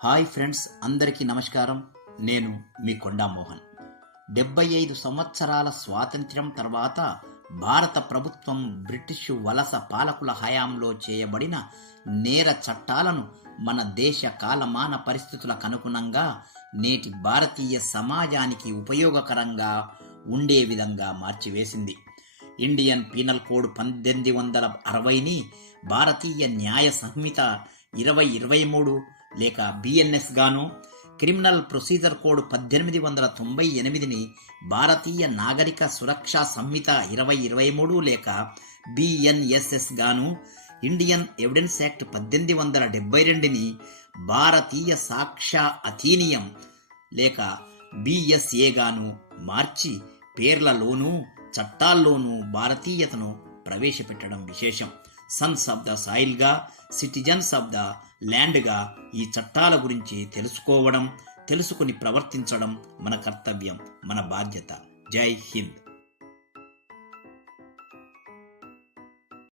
Hi friends, అందరికీ నమస్కారం. నేను మీ కొండా మోహన్. 75 సంవత్సరాల స్వాతంత్ర్యం తర్వాత భారత ప్రభుత్వం బ్రిటిషు వలస పాలకుల హయాంలో చేయబడిన నేర చట్టాలను మన దేశ కాలమాన పరిస్థితులకు అనుగుణంగా నేటి భారతీయ సమాజానికి ఉపయోగకరంగా ఉండే విధంగా మార్చివేసింది. ఇండియన్ పీనల్ కోడ్ 1860ని భారతీయ న్యాయ సంహిత 2023 లేక బిఎన్ఎస్ గాను, క్రిమినల్ ప్రొసీజర్ కోడ్ 1898ని భారతీయ నాగరిక సురక్షా సంహిత 2023 లేక బిఎన్ఎస్ఎస్ గాను, ఇండియన్ ఎవిడెన్స్ యాక్ట్ 1872ని భారతీయ సాక్ష్య అథీనియం లేక బిఎస్ఏ గాను మార్చి పేర్లలోనూ చట్టాల్లోనూ భారతీయతను ప్రవేశపెట్టడం విశేషం. సన్స్ ఆఫ్ ద సాయిల్గా, సిటిజన్స్ ఆఫ్ ద ల్యాండ్గా ఈ చట్టాల గురించి తెలుసుకోవడం, తెలుసుకుని ప్రవర్తించడం మన కర్తవ్యం, మన బాధ్యత. జై హింద్.